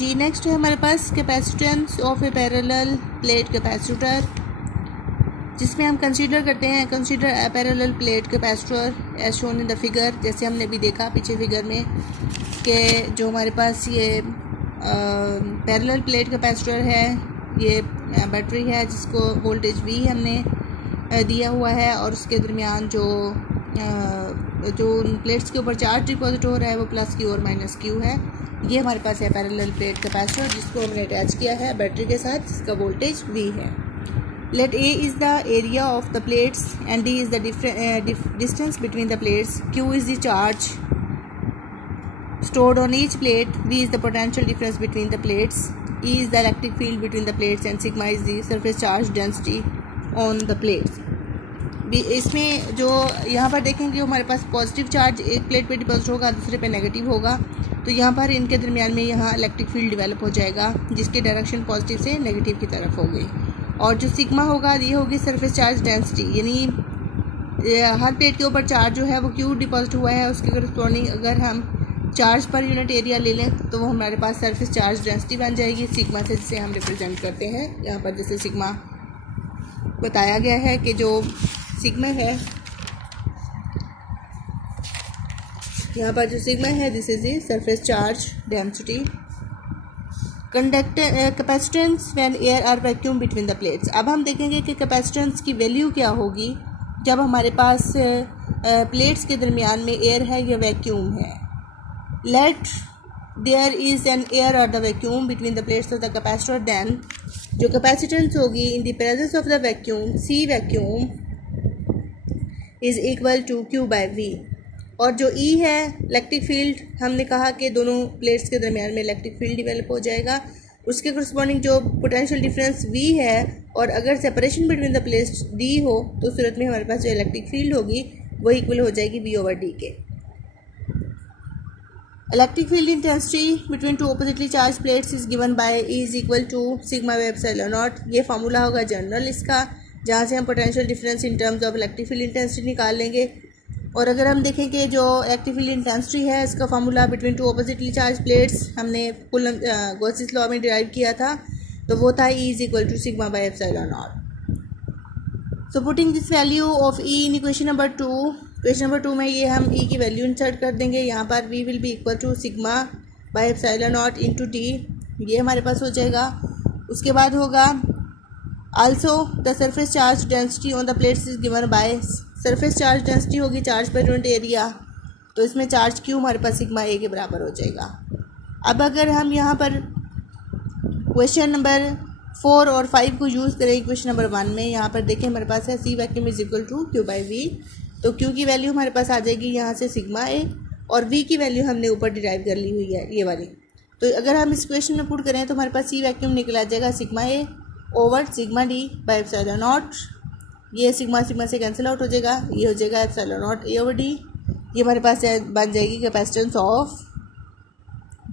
जी next है हमारे पास capacitance of a parallel plate capacitor, जिसमें हम कंसीडर करते हैं consider a parallel plate capacitor as shown in the figure. जैसे हमने अभी देखा पीछे फिगर में कि जो हमारे पास ये पैरेलल प्लेट कैपेसिटर है, ये बैटरी है जिसको वोल्टेज V हमने दिया हुआ है और उसके दरमियान जो प्लेट्स के ऊपर चार्ज डिपॉजिट हो रहा है वो प्लस Q और माइनस Q है। ये हमारे पास है पैरेलल प्लेट कैपेसिटर जिसको हमने अटैच किया है बैटरी के साथ, जिसका वोल्टेज V है। Let A is the area of the plates and D is the distance between the plates. Q is the charge stored on each plate. V is the potential difference between the plates. E is the electric field between the plates and sigma is the surface charge density on the plates. इसमें जो यहाँ पर देखेंगे हमारे पास positive charge एक plate पे deposit होगा, दूसरे पे नेगेटिव होगा, तो यहाँ पर इनके दरमियान में यहाँ इलेक्ट्रिक फील्ड डेवलप हो जाएगा जिसकी डायरेक्शन पॉजिटिव से नेगेटिव की तरफ होगी। और जो सिग्मा होगा ये होगी सरफेस चार्ज डेंसिटी, यानी हर प्लेट के ऊपर चार्ज जो है वो क्यू डिपॉजिट हुआ है उसके करस्पॉन्डिंग अगर हम चार्ज पर यूनिट एरिया ले लें तो वो हमारे पास सरफेस चार्ज डेंसिटी बन जाएगी सिग्मा से, जिसे हम रिप्रेजेंट करते हैं। यहाँ पर जैसे सिग्मा बताया गया है कि जो सिग्मा है, यहाँ पर जो सिग्मा है this is the surface charge density. Capacitance when air or vacuum between the plates. अब हम देखेंगे कि कैपेसिटेंस की वैल्यू क्या होगी जब हमारे पास प्लेट्स के दरमियान में एयर है या वैक्यूम है। Let there is an air और the vacuum between the plates of the capacitor, then जो कैपेसिटेंस होगी in the presence of the vacuum C vacuum is equal to Q by V। और जो E है electric field, हमने कहा कि दोनों प्लेट्स के दरमियान में इलेक्ट्रिक फील्ड डेवलप हो जाएगा, उसके करस्पॉन्डिंग जो पोटेंशियल डिफरेंस V है और अगर separation between the plates D हो तो उस सूरत में हमारे पास जो इलेक्ट्रिक फील्ड होगी वो इक्वल हो जाएगी V ओवर D के। Electric field intensity between two oppositely charged plates is given by E is equal to sigma by epsilon naught. ये फार्मूला होगा जनरल इसका, जहाँ से हम potential difference in terms of electric field intensity निकाल लेंगे। और अगर हम देखें कि जो इलेक्ट्रिक फील्ड इंटेंसिटी है इसका formula between two oppositely charged plates हमने गॉसिस लॉ में डिराइव किया था, तो वो था E is equal to sigma by epsilon naught. So putting this value of E in equation number 2, question number 2 में ये हम E की वैल्यू इंसर्ट कर देंगे। यहाँ पर V will be equal to sigma by epsilon naught into D, ये हमारे पास हो जाएगा। उसके बाद होगा also the surface charge density on the plates is given by, surface charge density होगी चार्ज पर यूनिट एरिया, तो इसमें चार्ज Q हमारे पास सिग्मा A के बराबर हो जाएगा। अब अगर हम यहाँ पर क्वेश्चन नंबर 4 और 5 को यूज़ करें क्वेश्चन नंबर 1 में, यहाँ पर देखें हमारे पास है C vacuum is equal to Q by V, तो Q की वैल्यू हमारे पास आ जाएगी यहाँ से सिग्मा A और V की वैल्यू हमने ऊपर डिराइव कर ली हुई है ये वाली। तो अगर हम इस क्वेश्चन में पुट करें तो हमारे पास सी वैक्यूम निकल आ जाएगा sigma A over sigma D by epsilon naught. ये सिग्मा सिग्मा से कैंसिल आउट हो जाएगा, ये हो जाएगा epsilon naught A over D। ये हमारे पास बन जाएगी capacitance of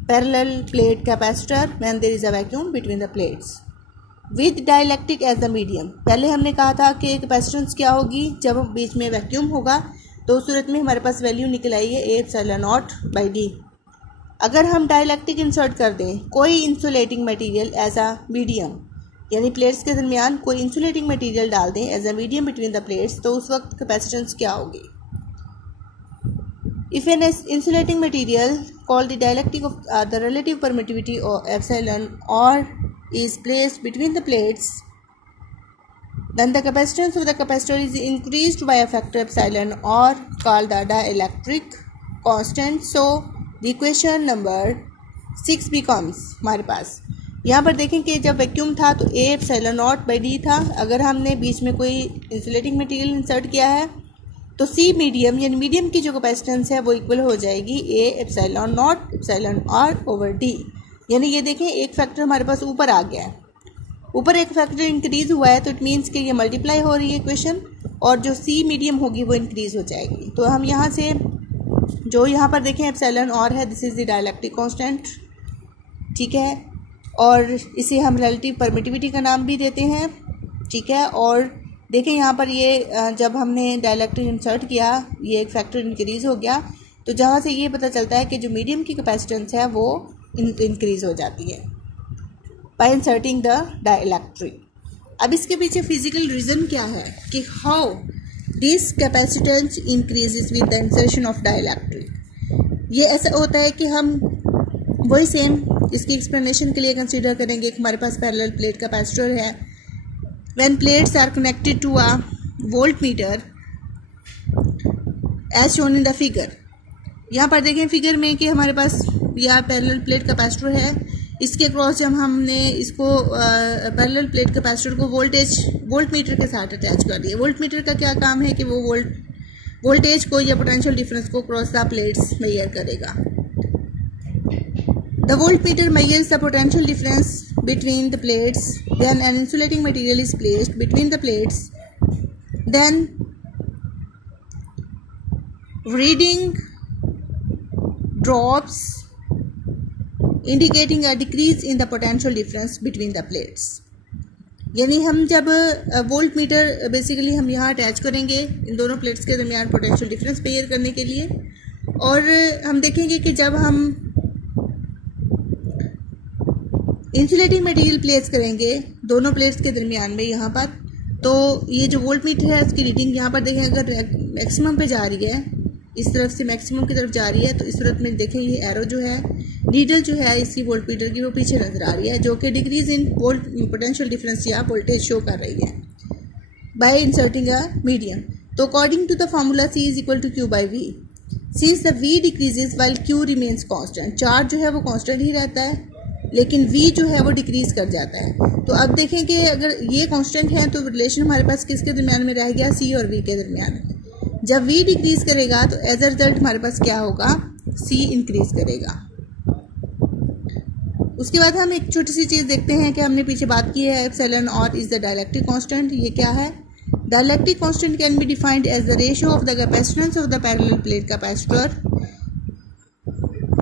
parallel plate capacitor when there is a vacuum between the plates with dielectric as the medium. पहले हमने कहा था कि कैपेसिटेंस क्या होगी जब बीच में वैक्यूम होगा, तो उस सूरत में हमारे पास वैल्यू निकल आई है A epsilon naught by D। अगर हम डाइलेक्ट्रिक इंसर्ट कर दें कोई insulating material as a medium, यानी प्लेट्स के दरमियान कोई इंसुलेटिंग मटेरियल डाल दें as a medium between the plates, तो उस वक्त कैपेसिटेंस क्या होगी। If an insulating material called the dielectric of the relative permittivity of epsilon और is placed between the plates, then the capacitance of the capacitor is increased by a factor epsilon or called the dielectric constant. So the equation number 6 becomes, हमारे पास यहाँ पर देखें कि जब vacuum था तो A epsilon naught by D था। अगर हमने बीच में कोई इंसुलेटिंग मटेरियल इंसर्ट किया है तो C मीडियम यानी मीडियम की जो कैपेसिटेंस है वो इक्वल हो जाएगी A epsilon not epsilon R over D। यानी ये देखें एक फैक्टर हमारे पास ऊपर आ गया है, ऊपर एक फैक्टर इंक्रीज हुआ है, तो इट मीन्स कि ये मल्टीप्लाई हो रही है इक्वेशन और जो C मीडियम होगी वो इंक्रीज हो जाएगी। तो हम यहाँ से जो यहाँ पर देखें एप्सिलॉन और है this is the dielectric constant, ठीक है, और इसे हम रिलेटिव परमिटिविटी का नाम भी देते हैं, ठीक है। और देखें यहाँ पर ये जब हमने डाइलेक्ट्रिक इंसर्ट किया ये एक फैक्टर इंक्रीज हो गया, तो जहाँ से ये पता चलता है कि जो मीडियम की कैपेसिटेंस है वो इंक्रीज हो जाती है बाय इंसर्टिंग द डाइलेक्ट्रिक। अब इसके पीछे फिजिकल रीज़न क्या है कि how this capacitance increases with the insertion of dielectric. ये ऐसा होता है कि हम वही सेम इसकी एक्सप्लेनेशन के लिए कंसीडर करेंगे कि हमारे पास पैरेलल प्लेट कैपेसिटर है। When plates are connected to a voltmeter as shown in the figure. यहाँ पर देखें फिगर में कि हमारे पास यह पैरेलल प्लेट कैपेसिटर है, इसके क्रॉस जब हमने इसको पैरेलल प्लेट कैपेसिटर को वोल्ट मीटर के साथ अटैच कर दिया। वोल्ट मीटर का क्या काम है कि वो वोल्टेज को या पोटेंशियल डिफरेंस को क्रॉस द प्लेट्स मेजर करेगा। The volt meter measures the potential difference between the plates. Then an insulating material is placed between the plates. Then reading drops indicating a decrease in the potential difference between the plates. यानी हम जब volt meter basically हम यहाँ attach करेंगे इन दोनों plates के दरमियान potential difference measure करने के लिए, और हम देखेंगे कि जब हम इंसुलेटिंग मटेरियल प्लेस करेंगे दोनों प्लेट्स के दरमियान में यहाँ पर, तो ये जो वोल्ट मीटर है उसकी रीडिंग यहाँ पर देखें अगर मैक्सिमम पे जा रही है, इस तरफ से मैक्सिमम की तरफ जा रही है, तो इस सूरत में देखें ये एरो जो है नीडल जो है इसकी वोल्ट मीटर की वो पीछे नजर आ रही है, जो कि decrease in volt potential difference या वोल्टेज शो कर रही है बाय इंसर्टिंग अ मीडियम। तो according to the formula C is equal to Q by V, since the V decreases while Q remains constant. Charge जो है वो constant ही रहता है लेकिन V जो है वो डिक्रीज कर जाता है। तो अब देखें कि अगर ये कांस्टेंट है तो रिलेशन हमारे पास किसके दरमियान में रह गया, C और V के दरमियान में। जब V डिक्रीज करेगा तो एज अ रिजल्ट हमारे पास क्या होगा, C इंक्रीज करेगा। उसके बाद हम एक छोटी सी चीज़ देखते हैं कि हमने पीछे बात की है एप्सिलॉन और इज द डाइलेक्ट्रिक कांस्टेंट। ये क्या है? Dielectric constant can be defined as the ratio of the capacitance of the parallel plate capacitor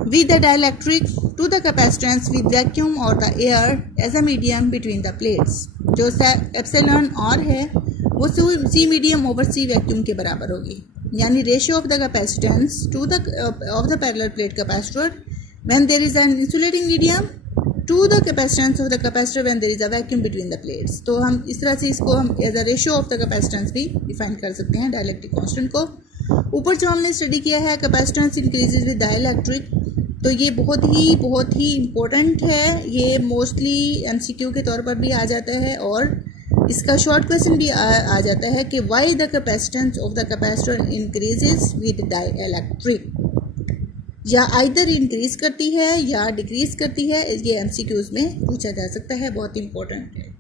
with the dielectric to the capacitance with vacuum or the air as a medium between the plates। जो epsilon और है वो C medium over C vacuum के बराबर होगी, यानी ratio of the capacitance to the of the parallel plate capacitor when there is an insulating medium to the capacitance of the capacitor when there is a vacuum between the plates. तो हम इस तरह से इसको हम as a ratio of the capacitance भी define कर सकते हैं डाइलेक्ट्रिक कांस्टेंट को। ऊपर जो हमने स्टडी किया है कैपेसिटेंस इंक्रीजेज विद डाइलेक्ट्रिक, तो ये बहुत ही इम्पोर्टेंट है। ये मोस्टली MCQ के तौर पर भी आ जाता है और इसका शॉर्ट क्वेश्चन भी आ जाता है कि why the capacitance of the capacitor increases with dielectric, या आइदर इंक्रीज करती है या डिक्रीज करती है। ये MCQs में पूछा जा सकता है, बहुत इंपॉर्टेंट है।